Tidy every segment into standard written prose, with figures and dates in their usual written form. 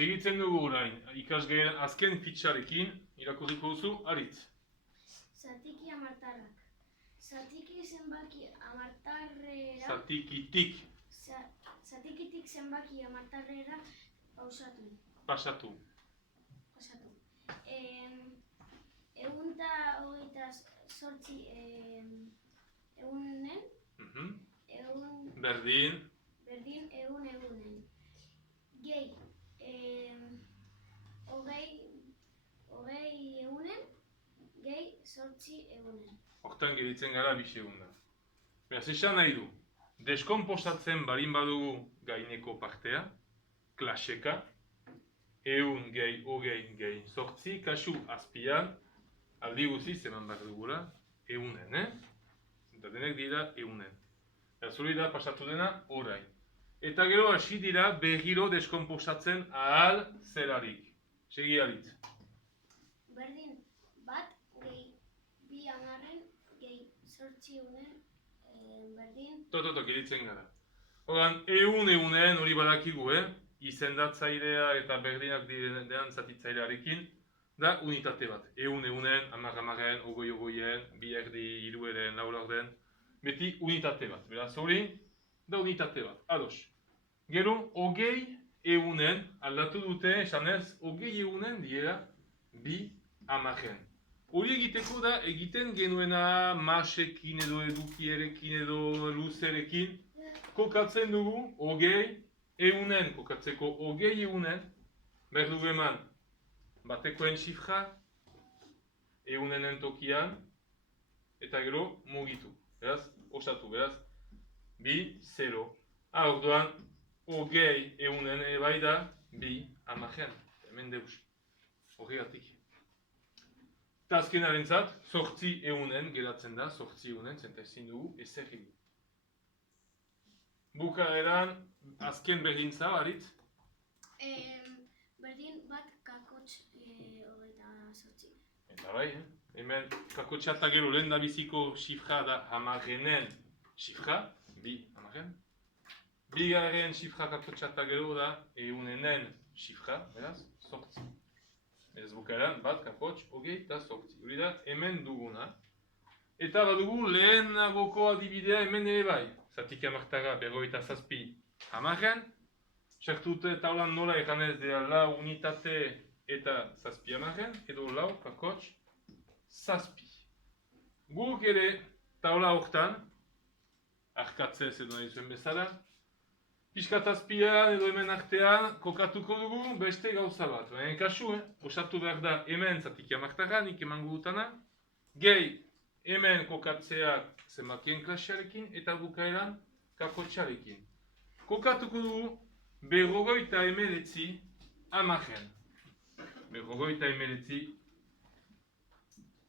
Segitzen dugu orain, ikasgaiaren azken fitxarekin, irakurriko duzu, aritz. Zatiki hamartarrak. Zatiki zenbaki hamartarrera... Zatikitik. Zatikitik zenbaki hamartarrera pausatu. Pasatu. Egunta hogeita zortzi egunen. Berdin. Berdin egunen. Gehi. Hogei egunen. Gehi zortzi egunen. Hortan geritzen gara bi segundan. Beraz, esan nahi du, deskonposatzen barin badugu gaineko partea, klaseka, egun gehi, hogei gehi, zortzi, kasu azpian, aldi guziz eman behar dugula, egunen, Eta denek dira egunen. Beraz, hori da pasatu dena orain. Eta gero hasi dira berriro deskonposatzen ahal zelarik. Segi aritz. Berdin, bat, gehi, bi hamarren, gehi, zortzi egunen, berdin... Toto, geritzen gara. Horan, egunen hori badakigu, izendatzailea eta berdinak diren zatitzailearekin, da unitate bat. Egunen, hamar-hamarren, ogoi-ogoien, bi erdi, hiru eren, lau laurden, beti unitate bat. Beraz, hori, da unitate bat. Ados. Gero, hogei egunen, aldatu dute, esanez, hogei egunen diera bi hamarren. Hori egiteko da, egiten genuena masekin edo edukierekin edo luzerekin, kokatzen dugu, hogei egunen, kokatzeko hogei egunen, behar dugu eman batekoen xifra, egunenen tokian, eta gero mugitu. Beraz, osatu, beraz, bi, zero. Orduan, hogei egunen bai da, bi hamarren. Hemen deus. Horregatik. Eta azkenaren zat, zortzi egunen geratzen da, zortzi egunen, zenta ezin dugu, ezer egin. Bukaeran, azken berrintza, aritz? Berdin bat kakotx hogeita zortzi. Eta bai, hemen kakotxa eta gero lehen da biziko xifra da hamarrenen xifra, bi hamarren. Bigarren xifra kakotxa eta gero da egunenen xifra, beraz, zortzi. Ez bukaeran, bat, kakotx, hogei eta zortzi. Hori da, hemen duguna. Eta badugu lehenagoko adibidea hemen ere bai. Zatik hamartara berrogeita zazpi hamarren. Sartute taulan nola eganez dira lau unitate eta zazpi hamarren. Edo lau, kakotx, zazpi. Guk ere taula hortan, arkatzez edo nahi zuen bezala, Piskatazpian edo hemen artean kokatuko dugu beste gauza bat. Baina kasu, osatu behar da hemen zatik hamartara, nik emango dutana. Gehi, hemen kokatzeak zenbakien klasearekin eta bukaeran kakotxarekin. Kokatuko dugu berrogeita emeretzi hamarren. Berrogeita emeretzi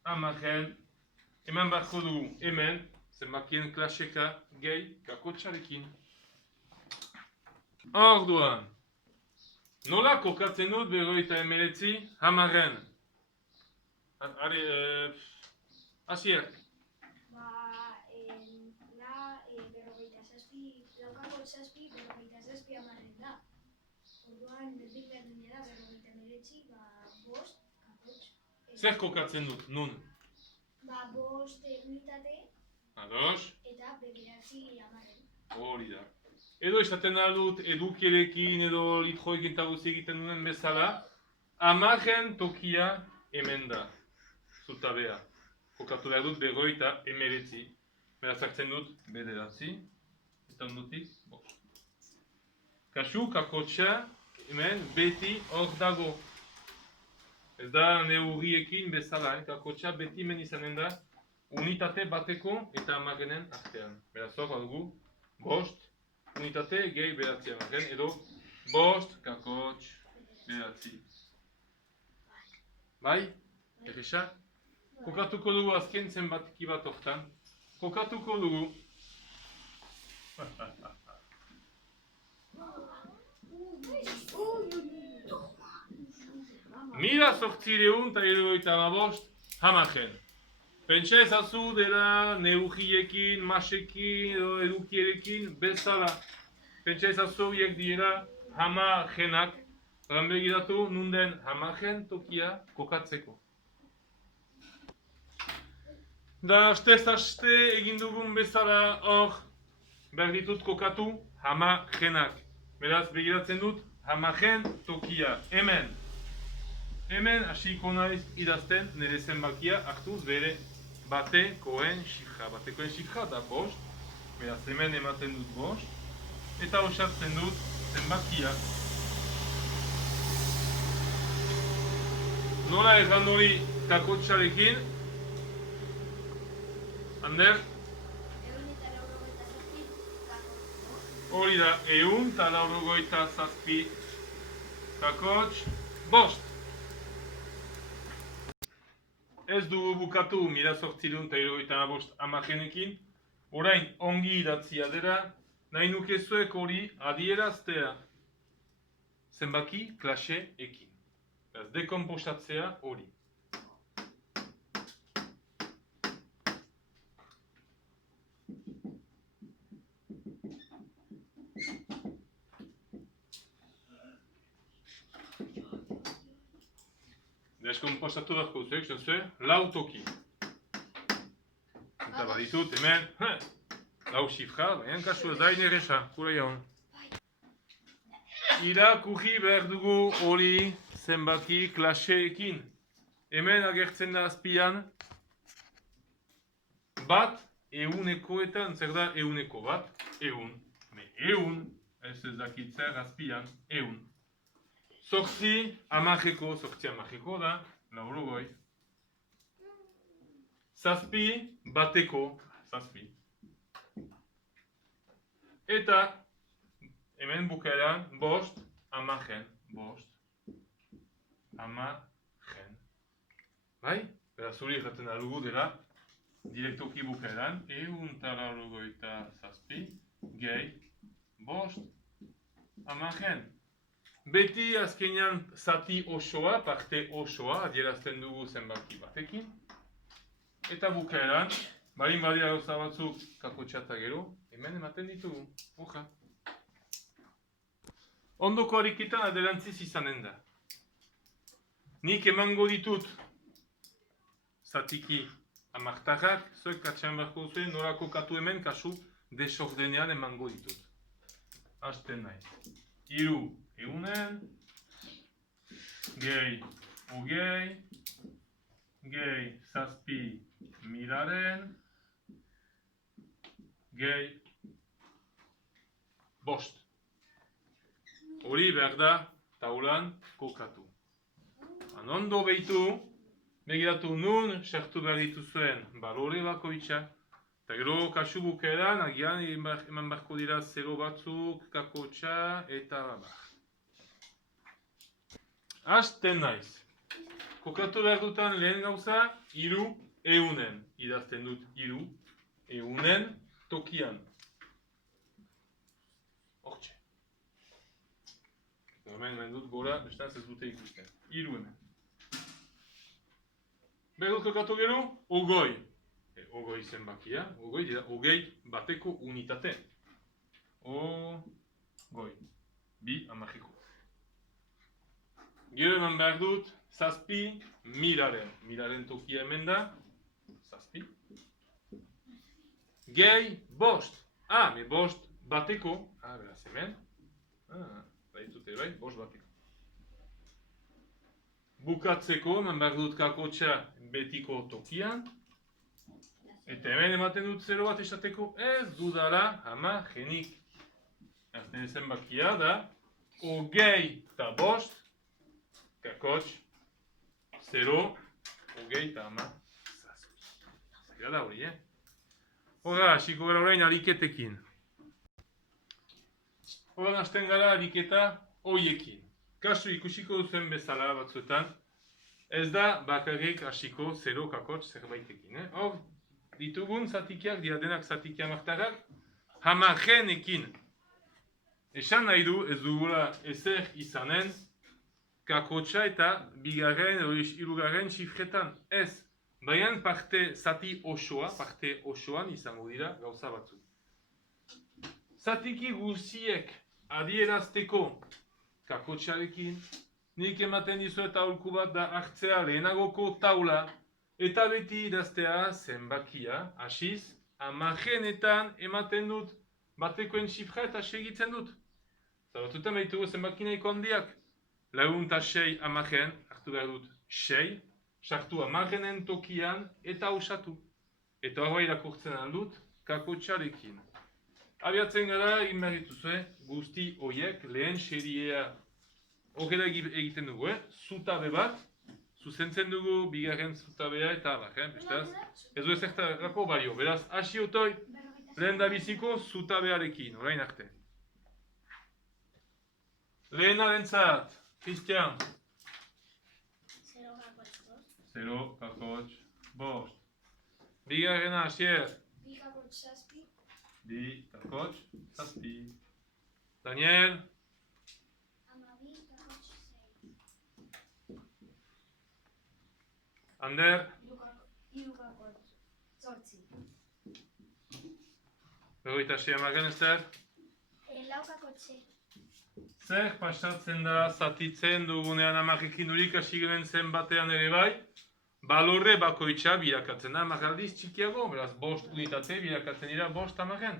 hamarren. Hemen barko dugu hemen zenbakien klaseka gehi kakotxarekin. Orduan, nola kokatzen dut berrogeita emeretzi hamarren? Asier. Berrogeita zazpi, laukako zazpi, berrogeita zazpi hamarren da. Orduan, berdinera berrogeita emeretzi, bost, kakotx. Zer kokatzen dut, nun? Bost unitate Ados? eta bederatzi hamarren. Hori da. Edo esaten dut edukierekin edo litroekin eta guzti egiten duen bezala, hamarren tokia hemen da, zutabea. Kokatu behar dut berrogeita emeretzi. Beraz hartzen dut bederatzi, eta ondutik, bost. Kasu, kakotxa, hemen beti hor dago. Ez da neurriekin bezala, kakotxa beti hemen izanen da, unitate bateko eta hamarrenen artean. Beraz hor dugu, bost, unitate gehi beratzi hamarren, edo bost, kakotx, beratzi. Bai? Erresa? Kokatuko dugu azken zenbatiki bat hortan. Kokatuko dugu. Mila zortzireun eta hirurogeita hamabost hamarren. Pentsa ezazu dela neurriekin, masekin edo edukierekin bezala. Pentsa ezazu horiek dira hamarrenak, Oran begiratu nunden hamagen tokia kokatzeko. Da aste egin dugun bezala hor behar ditut kokatu hamagenak. Beraz begiratzen dut hamagen tokia. Hemen hasiko naiz idazten nire zenbakia hartuz bere batekoen xifra. Batekoen xifra da bost. Beraz hemen ematen dut bost. Eta osatzen dut zenbakia. Nola erran hori kakotxarekin? Ander? Hori da, 187 kakotx bost. Ez dugu bukatu 1875 hamagenekin. Orain ongi idatzi aldera, nahi nuke zuek hori adieraztea. Zenbaki klaseekin. Dekomposatzea hori. Deskomposatu beharko zuek, lau toki. Eta baditut hemen, lau xifra, baina kasu ez da ineresa, kura jaun. Irakurri behar dugu hori zenbaki klaseekin. Hemen agertzen da azpian bat eunekoetan, zer da euneko bat? Eun. Ez dakitzer azpian, eun. Zortzi amajeko da, laurogoi. Zazpi bateko, zazpi. Eta hemen bukaeran bost amagen, bost. Amagen. Bai? Beraz hori erraten alugu dela, direktoki bukaeran, euntaraurogoita zazpi, gehi, bost, amagen. Beti azkenean zati osoa, parte osoa, adierazten dugu zenbaki batekin. Eta bukaeran, barin badira gauza batzuk kakotxata gero, hemen ematen ditugu. Oja. Ondoko hariketan adelantziz izanen da. Nik emango ditut zatiki amartarrak, zuek katxean beharko zuen, norako katu hemen, kasu desordenean emango ditut. Hasten naiz. Hiru eunen, gehi hogei, gehi zazpi milaren, gehi bost. Hori behar da taulan kokatu. Ondo behitu, begiratu nun sartu behar dituzuen balore bakoitza. Eta gero kasu bukaeran, agian eman beharko dira zero batzuk, kakotxa eta babar. Hasten naiz. Kokatu behar dutan lehen gauza, hiru eunen. Idazten dut hiru eunen tokian. Hortxe. Hemen dut gora, bestaz ez dute ikusten. Hiru hemen. Behar dut kokatu gero, ogoi. Ogoi zenbakia, ogoi dira, ogei bateko unitate. Ogoi. Bi amajiko. Gero eman behar dut, zazpi milaren. Milaren tokia hemen da. Zazpi. Gehi bost. Me bost bateko. Beraz hemen. Baitute bai, bost bateko. Bukatzeko, eman behar dut kakotxa betiko tokian. Eta hemen ematen dut zero bat esateko, ez dudala hamagenik. Azten zenbakia da, ogei eta bost, kakotx, zero, ogei eta hamazazpi. Zaila da hori, Hora, hasiko gara orain ariketekin. Horan hasten gara ariketa hoiekin. Kasu ikusiko duzen bezala batzuetan, ez da bakarrik hasiko zero kakotx zerbaitekin. Hor, ditugun zatikiak, diadenak zatikia martarrak, hamagenekin. Esan nahi du ez dugula ezer izanen kakotxa eta bigarren edo hirugarren xifretan. Ez, baina parte zati osoan izango dira gauza batzuk. Zatiki guziek adierazteko kakotxarekin nik ematen dizuet aholku bat da hartzea lehenagoko taula, eta beti idaztea zenbakia, hasiz, 10etan ematen dut, batekoen zifra eta segitzen dut. Zabatutan behitugu zenbaki nahiko handiak. 406 10, hartu behar dut 6, sartu 10enen tokian eta osatu. Eta hori irakurtzen aldut, kakotxarekin. Abiatzen gara, egin behar dituzue, guzti horiek lehen seriea horrela egiten dugu, zutabe bat, zuzentzen dugu bigarren zutabea eta abar, bestaz, ez du ezertarako balio. Beraz, hasi otoi, lehen da biziko zutabearekin, orain arte. Lehenarentzat, Christian. 0 kakotx bost. Bigarrena, Asier. 2 kakotx zazpi. Daniel. Ander. Berrogeita sei amaren, Ester. Zer pasatzen da zatitzen dugunean amarekin urik hasi genen zenbatean ere bai, balorre bakoitza bilakatzen da amaraldiz txikiago, beraz bost unitate bilakatzen dira bost amaren.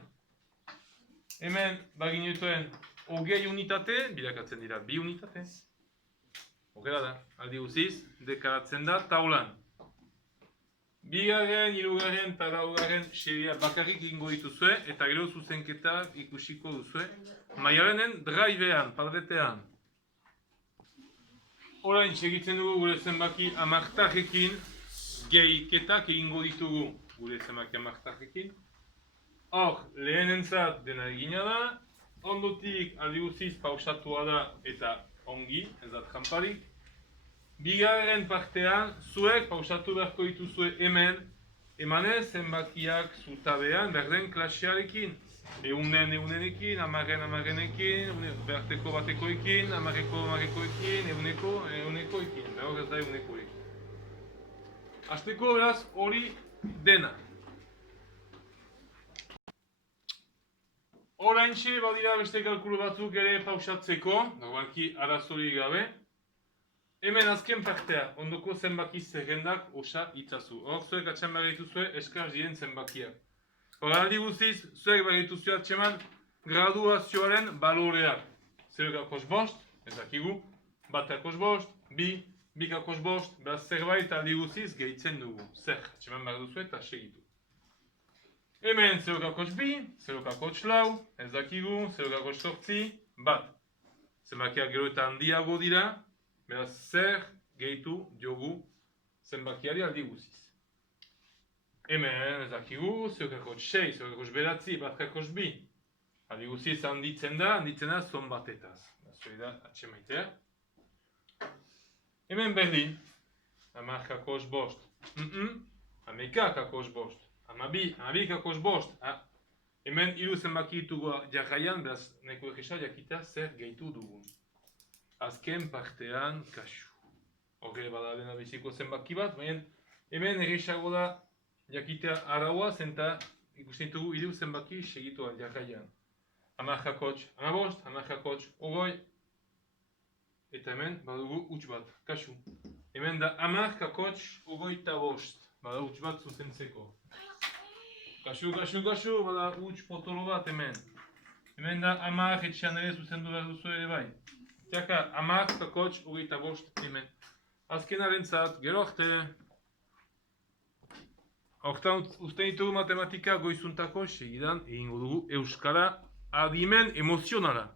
Hemen baginutuen hogei unitate bilakatzen dira bi unitate. Horrela da, aldi guziz, dekaratzen da taulan. Bigarren, hirugarren eta laugarren seria bakarrik ingo dituzue eta gero zuzenketa ikusiko duzue maialenen drivean, padretean. Orain segitzen dugu gure zenbaki amartarekin, gehiketak egingo ditugu gure zenbaki amartarekin. Hor, lehenentzat dena egina da, ondotik aldi guziz pausatua da eta ongi, ez da tramparik. Bigarren partean, zuek pausatu beharko dituzue hemen, emanez zenbakiak zutabean berden klasearekin. Eunenekin, amaren-amarenekin, beharteko batekoekin, amareko-amarekoekin, eunekoekin, behar ez da eunekoekin. Hasteko beraz hori dena. Oraintxe badira beste kalkulu batzuk ere pausatzeko, normalki arazorik gabe. Hemen azken partea, ondoko zenbaki zerrendak osa itzazu. Hor, zuek atxan behar dituzue eskar diren zenbakiak. Hor, aldi guztiz, zuek behar dituzue atxeman graduazioaren baloreak. 0,5 bost, ez dakigu, batakos bost, bi kakos bost, beraz zerbait aldi guztiz gehitzen dugu. Zer, atxeman behar duzue eta segitu. Hemen 0,5 bi, 0,5 lau, ez dakigu, 0,5 sortzi, bat. Zenbakiak gero eta handiago dira, beraz, zer gehitu diogu zenbakiari aldi guziz. Hemen, ez dakigu, 0,6, 0,9, bat kakos bi. Aldi guziz handitzen da zon batetaz. Zoi da, atxemaitea. Hemen berdin, 10 kakos bost. 11 kakos bost. 12 kakos bost. Hemen hiru zenbaki ditugu jarraian, beraz, nahiko egisa jakita zer gehitu dugun. Azken partean kasu. Horre bada dena biziko zenbaki bat, baina hemen egisago da jakitea araua zenta ikusten ditugu hiru zenbaki segituan jarraian. 10 kakotx, 15, 10 kakotx, 20, eta hemen badugu huts bat, kasu. Hemen da 10 kakotx, 25, bada huts bat zuzentzeko. Kasu, bada huts potolo bat hemen. Hemen da 10 etxean ere zuzendu behar duzu ere bai. Jaka, 10 kakotx, 25 hemen. Azkenaren zat, gero arte. Hortan usten ditugu matematika goizuntako, segidan egingo dugu euskara adimen emozionala.